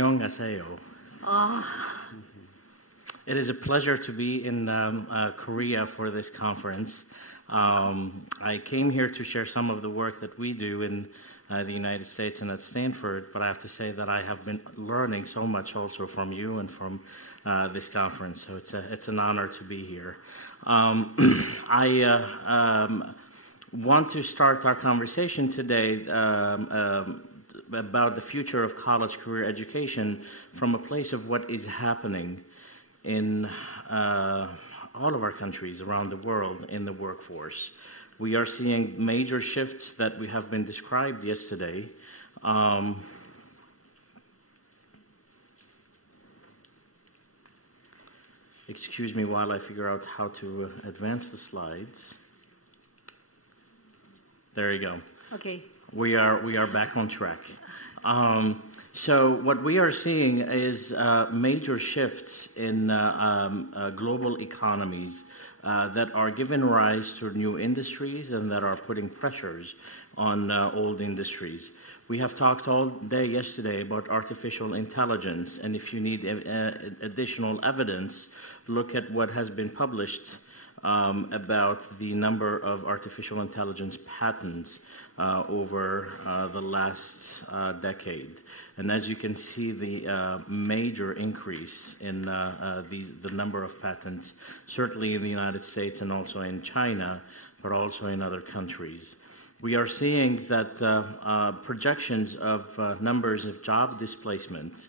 안녕하세요. It is a pleasure to be in Korea for this conference. I came here to share some of the work that we do in the United States and at Stanford, but I have to say that I have been learning so much also from you and from this conference, so it's an honor to be here. I want to start our conversation today about the future of college career education from a place of what is happening in all of our countries around the world in the workforce. We are seeing major shifts that we have been described yesterday. Excuse me while I figure out how to advance the slides. There you go. Okay. We are back on track. So what we are seeing is major shifts in global economies that are giving rise to new industries and that are putting pressures on old industries. We have talked all day yesterday about artificial intelligence, and if you need additional evidence, look at what has been published about the number of artificial intelligence patents over the last decade. And as you can see, the major increase in the number of patents, certainly in the United States and also in China, but also in other countries. We are seeing that projections of numbers of job displacement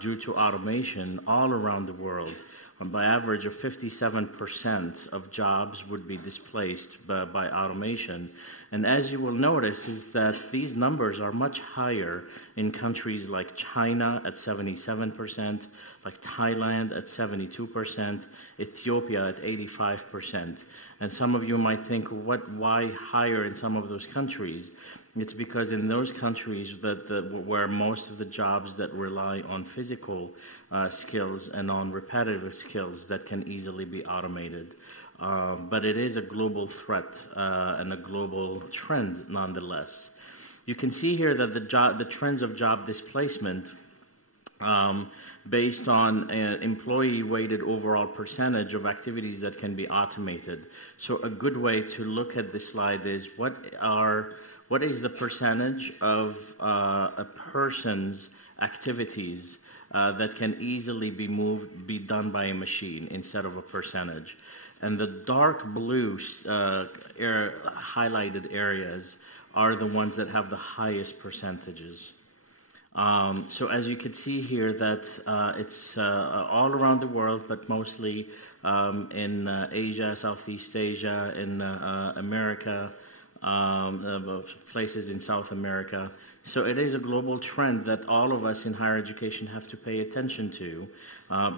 due to automation all around the world. By average of 57% of jobs would be displaced by automation. And as you will notice is that these numbers are much higher in countries like China at 77%, like Thailand at 72%, Ethiopia at 85%. And some of you might think, why higher in some of those countries? It's because in those countries where most of the jobs that rely on physical skills and on repetitive skills that can easily be automated. But it is a global threat and a global trend nonetheless. You can see here that the trends of job displacement based on employee-weighted overall percentage of activities that can be automated. So a good way to look at this slide is what is the percentage of a person's activities that can easily be done by a machine instead of a percentage. And the dark blue highlighted areas are the ones that have the highest percentages. So as you can see here that it's all around the world, but mostly in Asia, Southeast Asia, in America, places in South America. So it is a global trend that all of us in higher education have to pay attention to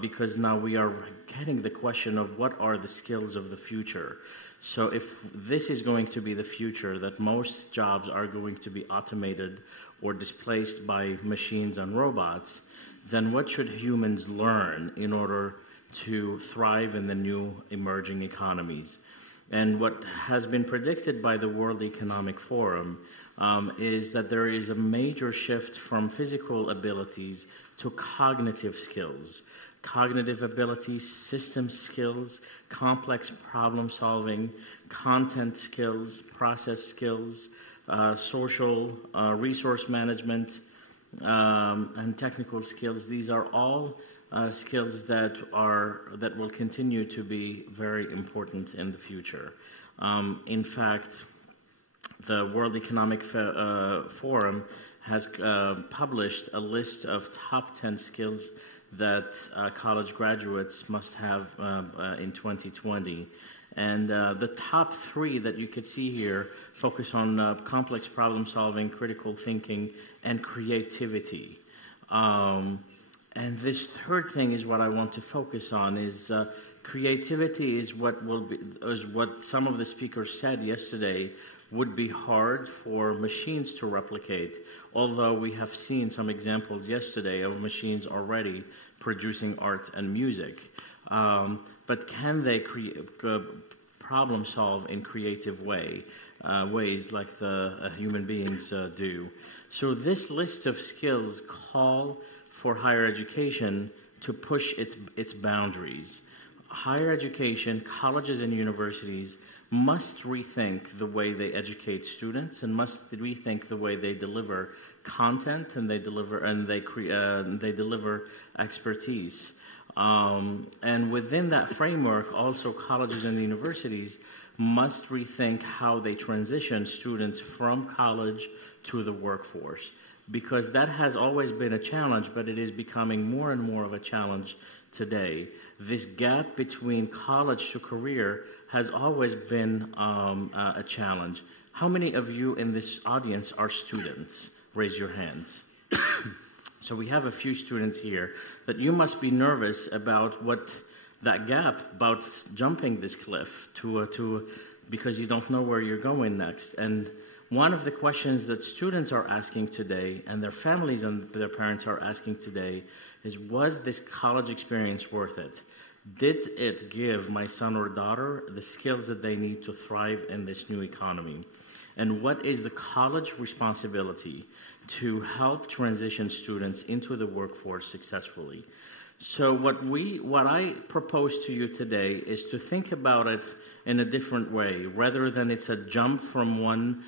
because now we are getting the question of what are the skills of the future. So if this is going to be the future, that most jobs are going to be automated or displaced by machines and robots, then what should humans learn in order to thrive in the new emerging economies? And what has been predicted by the World Economic Forum is that there is a major shift from physical abilities to cognitive skills. Cognitive abilities, system skills, complex problem solving, content skills, process skills, social resource management, and technical skills. These are all skills that will continue to be very important in the future. In fact, the World Economic Forum has published a list of top 10 skills that college graduates must have in 2020. And the top 3 that you could see here focus on complex problem solving, critical thinking, and creativity. And this third thing is what I want to focus on is creativity is what some of the speakers said yesterday would be hard for machines to replicate, although we have seen some examples yesterday of machines already producing art and music. But can they problem solve in creative ways like the human beings do? So this list of skills call for higher education to push its boundaries. Higher education, colleges and universities must rethink the way they educate students and must rethink the way they deliver content and they deliver expertise. And within that framework, also colleges and universities must rethink how they transition students from college to the workforce, because that has always been a challenge, but it is becoming more and more of a challenge today. This gap between college to career has always been a challenge. How many of you in this audience are students? Raise your hands. So we have a few students here that you must be nervous about what that gap, about jumping this cliff because you don't know where you're going next. And one of the questions that students are asking today, and their families and their parents are asking today, is, was this college experience worth it? Did it give my son or daughter the skills that they need to thrive in this new economy? And what is the college responsibility to help transition students into the workforce successfully? So what I propose to you today is to think about it in a different way, rather than it's a jump from one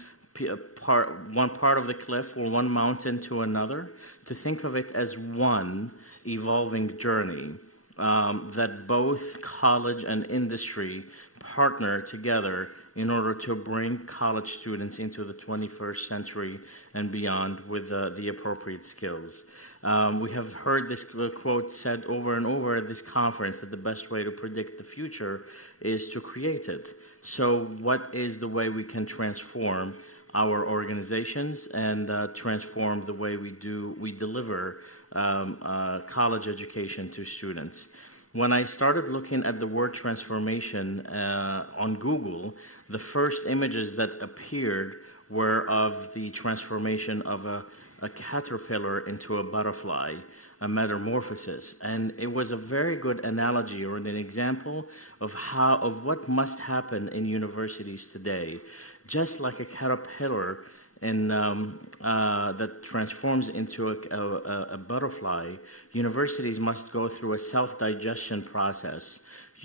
part of the cliff or one mountain to another, to think of it as one evolving journey that both college and industry partner together in order to bring college students into the 21st century and beyond with the appropriate skills. We have heard this quote said over and over at this conference, that the best way to predict the future is to create it. So what is the way we can transform our organizations and transform the way we deliver college education to students? When I started looking at the word transformation on Google, the first images that appeared were of the transformation of a caterpillar into a butterfly, a metamorphosis. And it was a very good analogy or an example of what must happen in universities today. Just like a caterpillar that transforms into a butterfly, universities must go through a self-digestion process.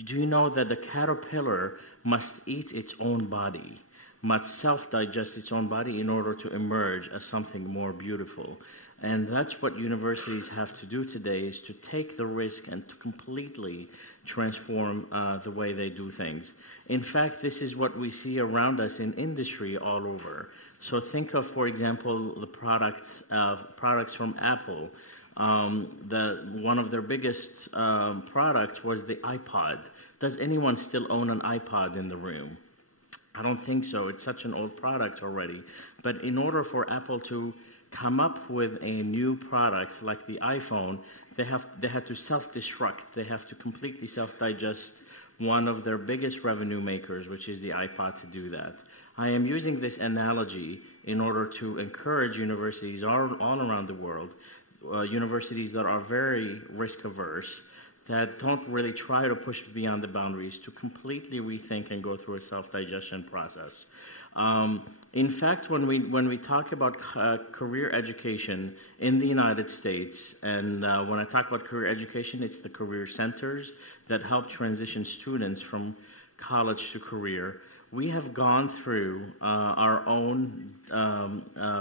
Do you know that the caterpillar must eat its own body, must self-digest its own body in order to emerge as something more beautiful? And that's what universities have to do today, is to take the risk and to completely transform the way they do things. In fact, this is what we see around us in industry all over. So think of, for example, the products from Apple. One of their biggest products was the iPod. Does anyone still own an iPod in the room? I don't think so. It's such an old product already. But in order for Apple to come up with a new product like the iPhone, they had to self-destruct. They have to completely self-digest one of their biggest revenue makers, which is the iPod, to do that. I am using this analogy in order to encourage universities all around the world, universities that are very risk-averse, that don't really try to push beyond the boundaries, to completely rethink and go through a self-digestion process. In fact, when we talk about career education in the United States, and when I talk about career education, it's the career centers that help transition students from college to career. We have gone through our own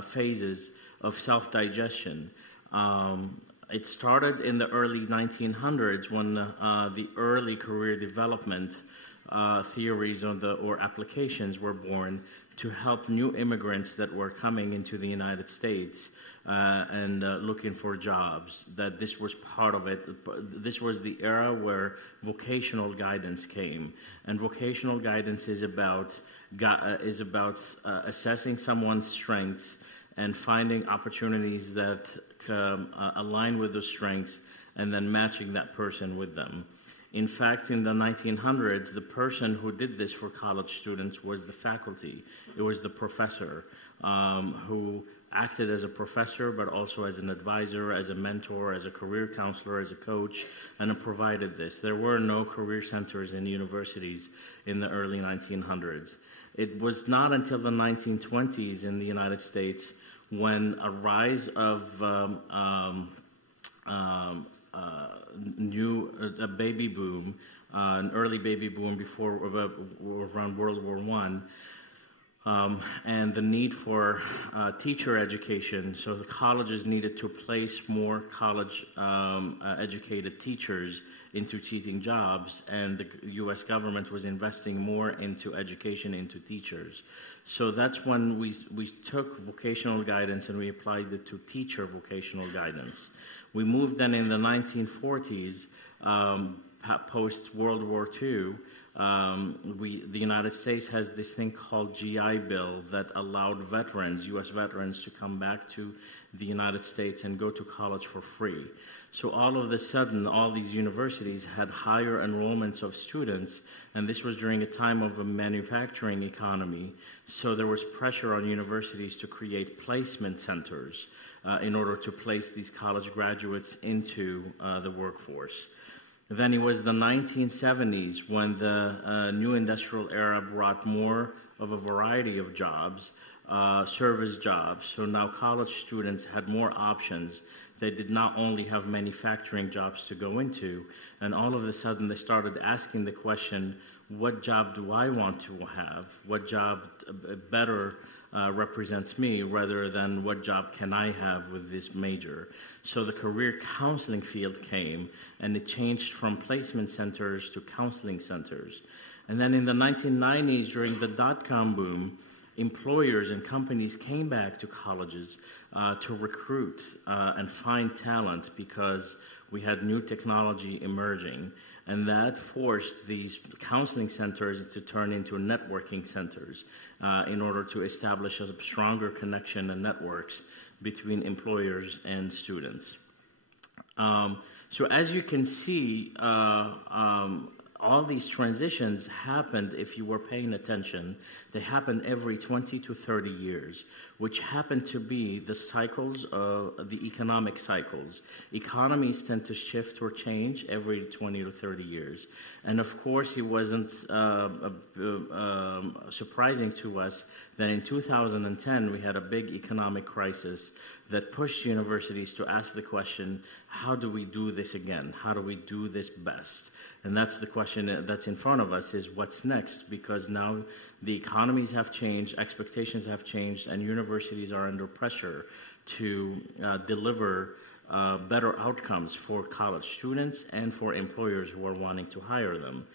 phases of self-digestion. It started in the early 1900s when the early career development theories or applications were born to help new immigrants that were coming into the United States and looking for jobs. That this was part of it. This was the era where vocational guidance came, and vocational guidance is about assessing someone's strengths and finding opportunities that align with those strengths, and then matching that person with them. In fact, in the 1900s, the person who did this for college students was the faculty. It was the professor who acted as a professor, but also as an advisor, as a mentor, as a career counselor, as a coach, and provided this. There were no career centers in universities in the early 1900s. It was not until the 1920s in the United States when a rise of a baby boom, an early baby boom before around World War I, and the need for teacher education. So the colleges needed to place more college educated teachers into teaching jobs, and the U.S. government was investing more into education, into teachers. So that's when we took vocational guidance and we applied it to teacher vocational guidance. We moved then in the 1940s, post-World War II, the United States has this thing called GI Bill that allowed veterans, U.S. veterans, to come back to the United States and go to college for free. So all of a sudden, all these universities had higher enrollments of students, and this was during a time of a manufacturing economy. So there was pressure on universities to create placement centers in order to place these college graduates into the workforce. Then it was the 1970s when the new industrial era brought more of a variety of jobs, service jobs. So now college students had more options. They did not only have manufacturing jobs to go into, and all of a sudden they started asking the question, what job do I want to have? What job better represents me rather than what job can I have with this major? So the career counseling field came, and it changed from placement centers to counseling centers. And then in the 1990s, during the dot-com boom, employers and companies came back to colleges to recruit and find talent because we had new technology emerging. And that forced these counseling centers to turn into networking centers in order to establish a stronger connection and networks between employers and students. So as you can see, all these transitions happened, if you were paying attention, they happened every 20 to 30 years, which happened to be the cycles of the economic cycles. Economies tend to shift or change every 20 to 30 years. And of course, it wasn't surprising to us that in 2010, we had a big economic crisis that pushed universities to ask the question, how do we do this again? How do we do this best? And that's the question that's in front of us, is what's next? Because now the economies have changed, expectations have changed, and universities are under pressure to deliver better outcomes for college students and for employers who are wanting to hire them.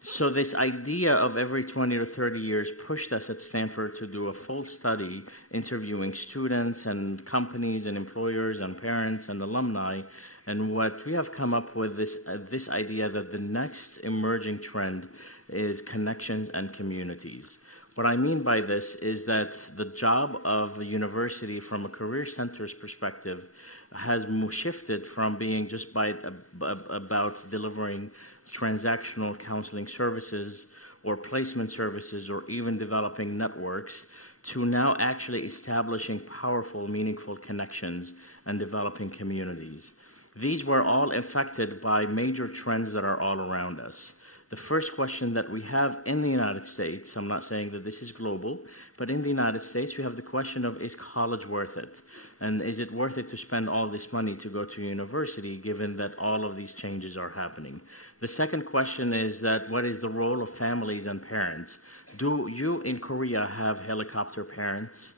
So this idea of every 20 or 30 years pushed us at Stanford to do a full study interviewing students and companies and employers and parents and alumni. And what we have come up with is this idea that the next emerging trend is connections and communities. What I mean by this is that the job of a university from a career center's perspective has shifted from being just about delivering transactional counseling services or placement services or even developing networks to now actually establishing powerful, meaningful connections and developing communities. These were all affected by major trends that are all around us. The first question that we have in the United States, I'm not saying that this is global, but in the United States we have the question of, is college worth it? And is it worth it to spend all this money to go to university given that all of these changes are happening? The second question is that what is the role of families and parents? Do you in Korea have helicopter parents?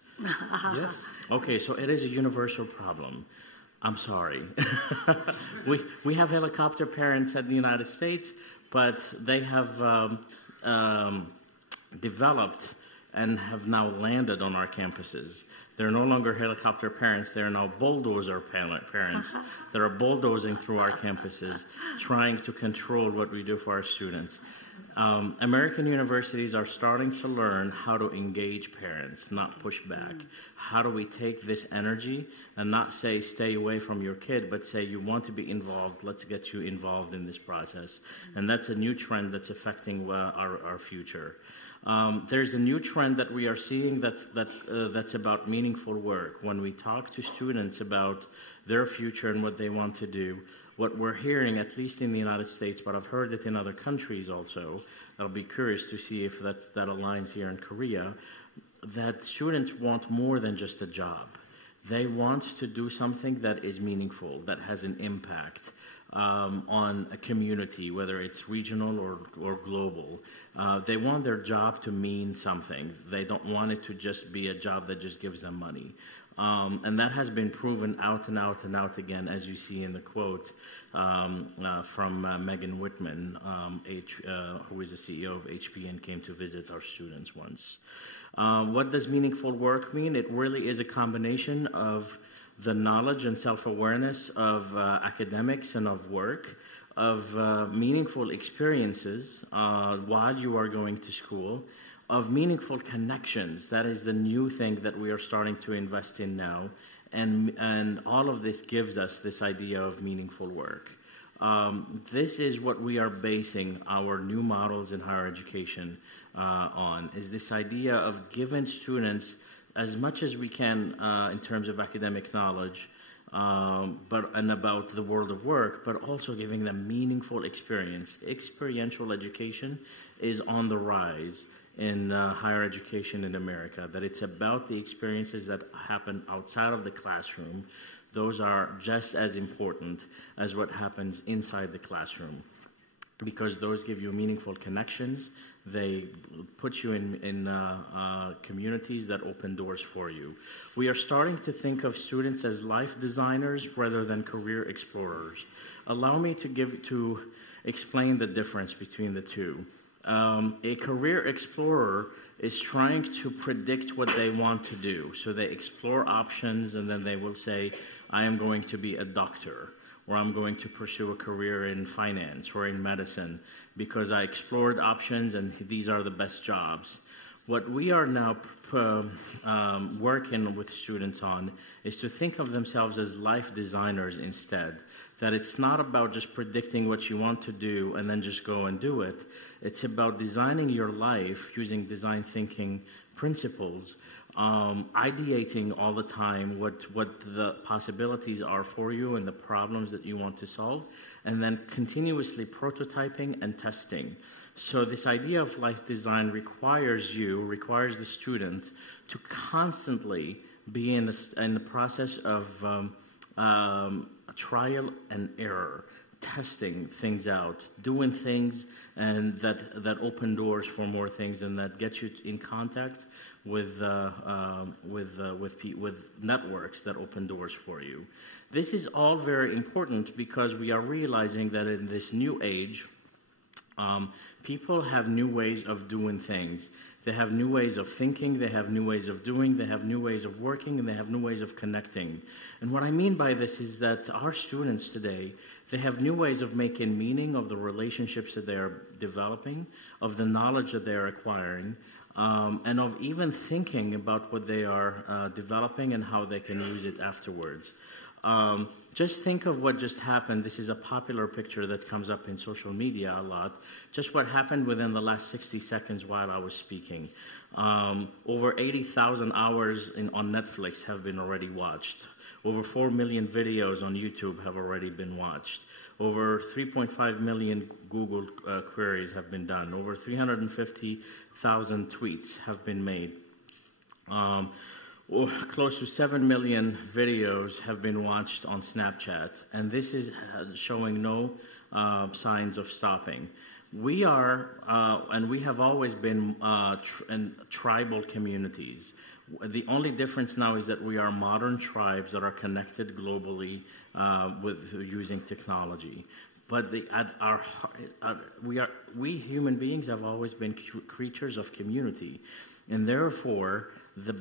Yes. Okay, so it is a universal problem. I'm sorry. we have helicopter parents at the United States, but they have developed and have now landed on our campuses. They're no longer helicopter parents, they're now bulldozer parents that are bulldozing through our campuses, trying to control what we do for our students. American universities are starting to learn how to engage parents, not push back. How do we take this energy and not say stay away from your kid, but say you want to be involved, let's get you involved in this process. And that's a new trend that's affecting our future. There's a new trend that we are seeing that's about meaningful work. When we talk to students about their future and what they want to do, what we're hearing, at least in the United States, but I've heard it in other countries also, I'll be curious to see if that aligns here in Korea, that students want more than just a job. They want to do something that is meaningful, that has an impact on a community, whether it's regional or global. They want their job to mean something. They don't want it to just be a job that just gives them money. And that has been proven out and out and out again, as you see in the quote from Megan Whitman, who is the CEO of HP and came to visit our students once. What does meaningful work mean? It really is a combination of the knowledge and self-awareness of academics and of work, of meaningful experiences while you are going to school, of meaningful connections. That is the new thing that we are starting to invest in now. And all of this gives us this idea of meaningful work. This is what we are basing our new models in higher education on, is this idea of giving students as much as we can in terms of academic knowledge and about the world of work, but also giving them meaningful experience. Experiential education is on the rise in higher education in America, that it's about the experiences that happen outside of the classroom. Those are just as important as what happens inside the classroom, because those give you meaningful connections. They put you in communities that open doors for you. We are starting to think of students as life designers rather than career explorers. Allow me to explain the difference between the two. A career explorer is trying to predict what they want to do. So they explore options, and then they will say, I am going to be a doctor, or I'm going to pursue a career in finance or in medicine because I explored options and these are the best jobs. What we are now working with students on is to think of themselves as life designers instead. That it's not about just predicting what you want to do and then just go and do it. It's about designing your life using design thinking principles, ideating all the time what the possibilities are for you and the problems that you want to solve, and then continuously prototyping and testing. So this idea of life design requires the student to constantly be in the process of trial and error, testing things out, doing things and that open doors for more things and that get you in contact with networks that open doors for you. This is all very important because we are realizing that in this new age, people have new ways of doing things. They have new ways of thinking, they have new ways of doing, they have new ways of working, and they have new ways of connecting. And what I mean by this is that our students today, they have new ways of making meaning of the relationships that they are developing, of the knowledge that they are acquiring, and of even thinking about what they are developing and how they can use it afterwards. Just think of what just happened. This is a popular picture that comes up in social media a lot. Just what happened within the last 60 seconds while I was speaking. Over 80,000 hours on Netflix have been already watched. Over 4 million videos on YouTube have already been watched. Over 3.5 million Google queries have been done. Over 350,000 tweets have been made. Close to 7 million videos have been watched on Snapchat, and this is showing no signs of stopping. We are, and we have always been in tribal communities. The only difference now is that we are modern tribes that are connected globally with using technology. But we human beings have always been creatures of community, and therefore the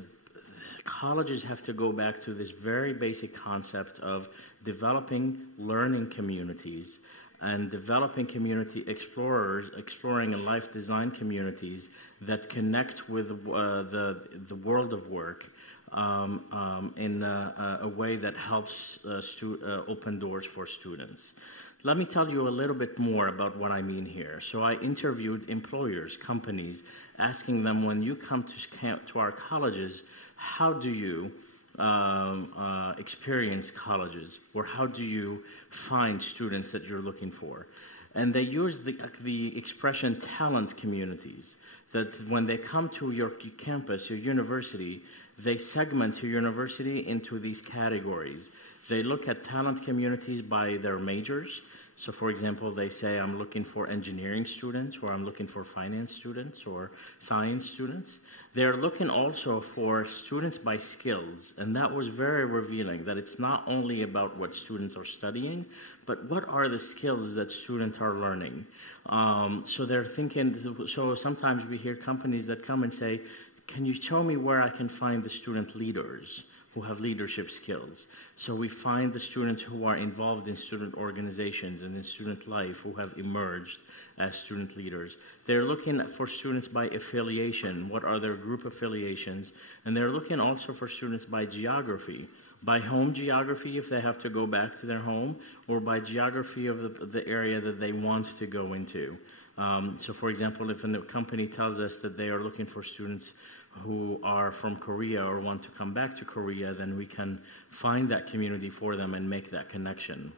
colleges have to go back to this very basic concept of developing learning communities and developing community exploring and life design communities that connect with the world of work in a way that helps open doors for students. Let me tell you a little bit more about what I mean here. So I interviewed employers, companies, asking them, when you come to our colleges, how do you experience colleges, or how do you find students that you're looking for? And they use the expression talent communities, that when they come to your campus, your university, they segment your university into these categories. They look at talent communities by their majors. So, for example, they say, I'm looking for engineering students, or I'm looking for finance students, or science students. They're looking also for students by skills, and that was very revealing, that it's not only about what students are studying, but what are the skills that students are learning. So they're thinking, so sometimes we hear companies that come and say, can you show me where I can find the student leaders who have leadership skills? So we find the students who are involved in student organizations and in student life who have emerged as student leaders. They're looking for students by affiliation. What are their group affiliations? And they're looking also for students by geography, by home geography if they have to go back to their home, or by geography of the area that they want to go into. So for example, if a company tells us that they are looking for students who are from Korea or want to come back to Korea, then we can find that community for them and make that connection.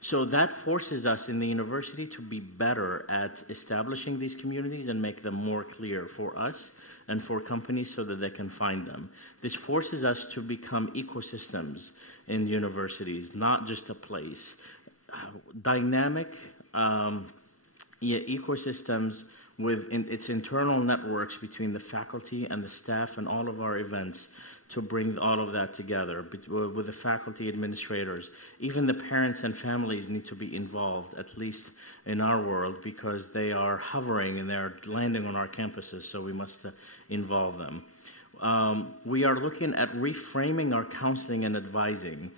So that forces us in the university to be better at establishing these communities and make them more clear for us and for companies so that they can find them. This forces us to become ecosystems in universities, not just a place. Dynamic ecosystems with its internal networks between the faculty and the staff and all of our events to bring all of that together with the faculty administrators. Even the parents and families need to be involved, at least in our world, because they are hovering and they're landing on our campuses, so we must involve them. We are looking at reframing our counseling and advising.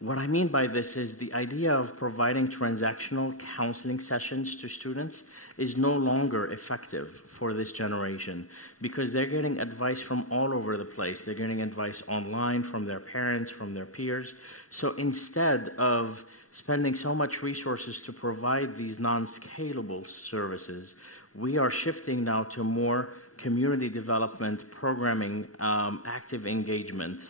What I mean by this is the idea of providing transactional counseling sessions to students is no longer effective for this generation because they're getting advice from all over the place. They're getting advice online from their parents, from their peers. So instead of spending so much resources to provide these non-scalable services, we are shifting now to more community development, programming, active engagement,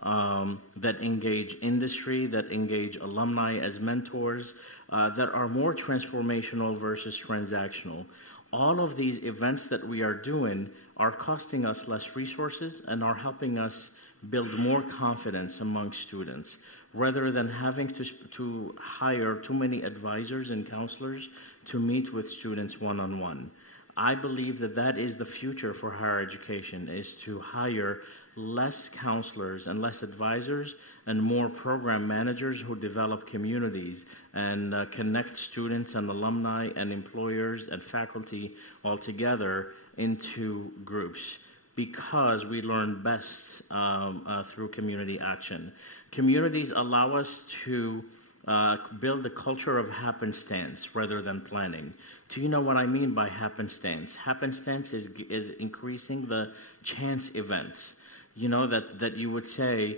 that engage industry, that engage alumni as mentors, that are more transformational versus transactional. All of these events that we are doing are costing us less resources and are helping us build more confidence among students, rather than having to hire too many advisors and counselors to meet with students one-on-one. I believe that that is the future for higher education, is to hire less counselors and less advisors and more program managers who develop communities and connect students and alumni and employers and faculty all together into groups, because we learn best through community action. Communities allow us to build a culture of happenstance rather than planning. Do you know what I mean by happenstance? Happenstance is increasing the chance events. You know, that you would say,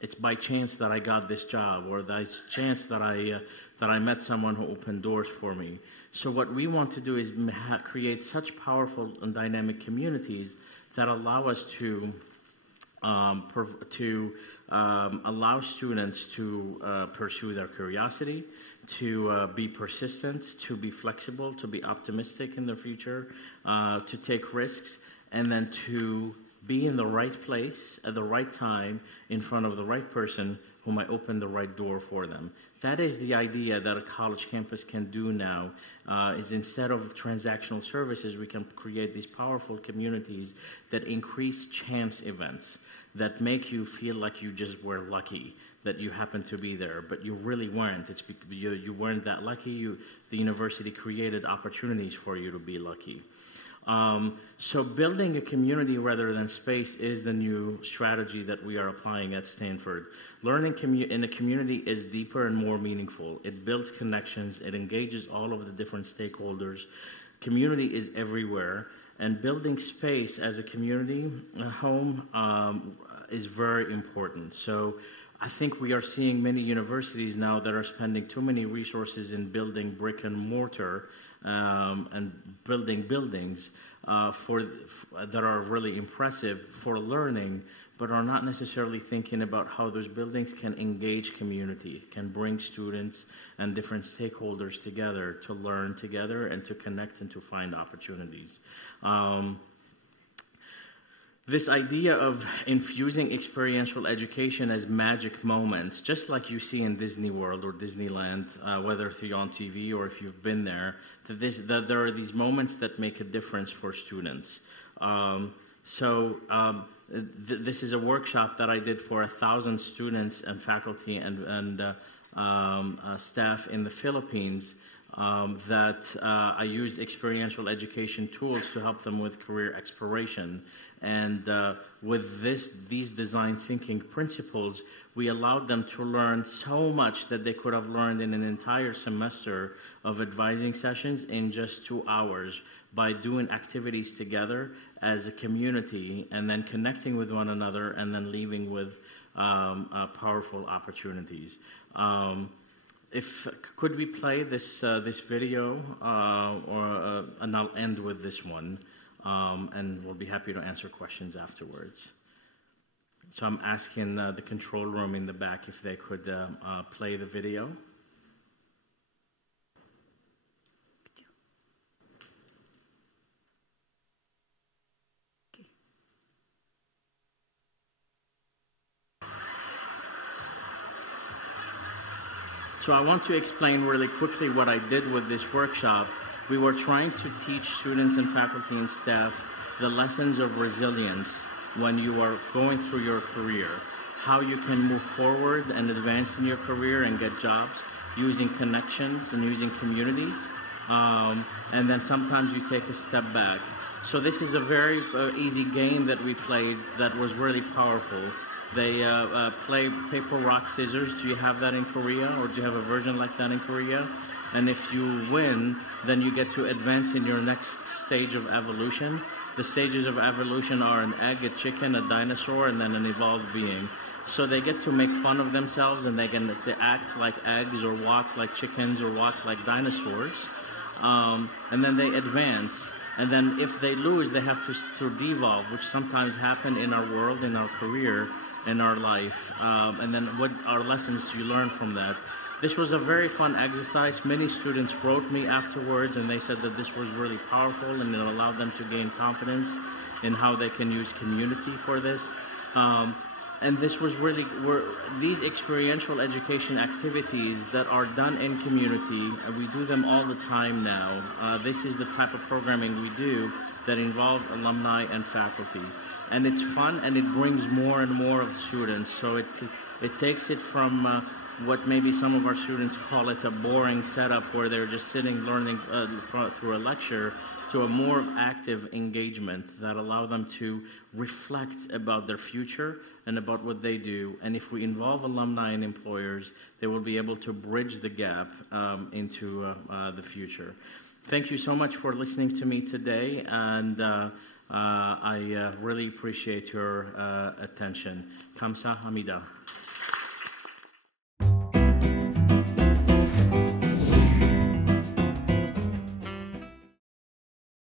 it's by chance that I got this job, or it's chance that I met someone who opened doors for me. So what we want to do is create such powerful and dynamic communities that allow us to allow students to pursue their curiosity, to be persistent, to be flexible, to be optimistic in the future, to take risks, and then to be in the right place at the right time in front of the right person who might open the right door for them. That is the idea that a college campus can do now, is instead of transactional services, we can create these powerful communities that increase chance events, that make you feel like you just were lucky, that you happened to be there, but you really weren't. You weren't that lucky. The university created opportunities for you to be lucky. So building a community rather than space is the new strategy that we are applying at Stanford. Learning in a community is deeper and more meaningful. It builds connections. It engages all of the different stakeholders. Community is everywhere. And building space as a community, a home, is very important. So I think we are seeing many universities now that are spending too many resources in building brick and mortar and building buildings that are really impressive for learning, but are not necessarily thinking about how those buildings can engage community, can bring students and different stakeholders together to learn together and to connect and to find opportunities. This idea of infusing experiential education as magic moments, just like you see in Disney World or Disneyland, whether through on TV or if you've been there, that there are these moments that make a difference for students. This is a workshop that I did for 1,000 students and faculty and staff in the Philippines that I used experiential education tools to help them with career exploration. And with these design thinking principles, we allowed them to learn so much that they could have learned in an entire semester of advising sessions in just 2 hours by doing activities together as a community and then connecting with one another and then leaving with powerful opportunities. Could we play this video, and I'll end with this one. And we'll be happy to answer questions afterwards. So I'm asking the control room in the back if they could play the video. So I want to explain really quickly what I did with this workshop. We were trying to teach students and faculty and staff the lessons of resilience when you are going through your career, how you can move forward and advance in your career and get jobs using connections and using communities, and then sometimes you take a step back. So this is a very easy game that we played that was really powerful. They play paper, rock, scissors. Do you have that in Korea, or do you have a version like that in Korea? And if you win, then you get to advance in your next stage of evolution. The stages of evolution are an egg, a chicken, a dinosaur, and then an evolved being. So they get to make fun of themselves, and they get to act like eggs or walk like chickens or walk like dinosaurs. And then they advance. And then if they lose, they have to devolve, which sometimes happen in our world, in our career, in our life. And then what are lessons you learn from that? This was a very fun exercise. Many students wrote me afterwards, and they said that this was really powerful, and it allowed them to gain confidence in how they can use community for this. And this was really, these experiential education activities that are done in community, we do them all the time now. This is the type of programming we do that involve alumni and faculty. And it's fun, and it brings more and more of students. So it takes it from what maybe some of our students call it a boring setup where they're just sitting learning through a lecture, to a more active engagement that allow them to reflect about their future and about what they do. And if we involve alumni and employers, they will be able to bridge the gap into the future. Thank you so much for listening to me today, and I really appreciate your attention. Kamsahamnida.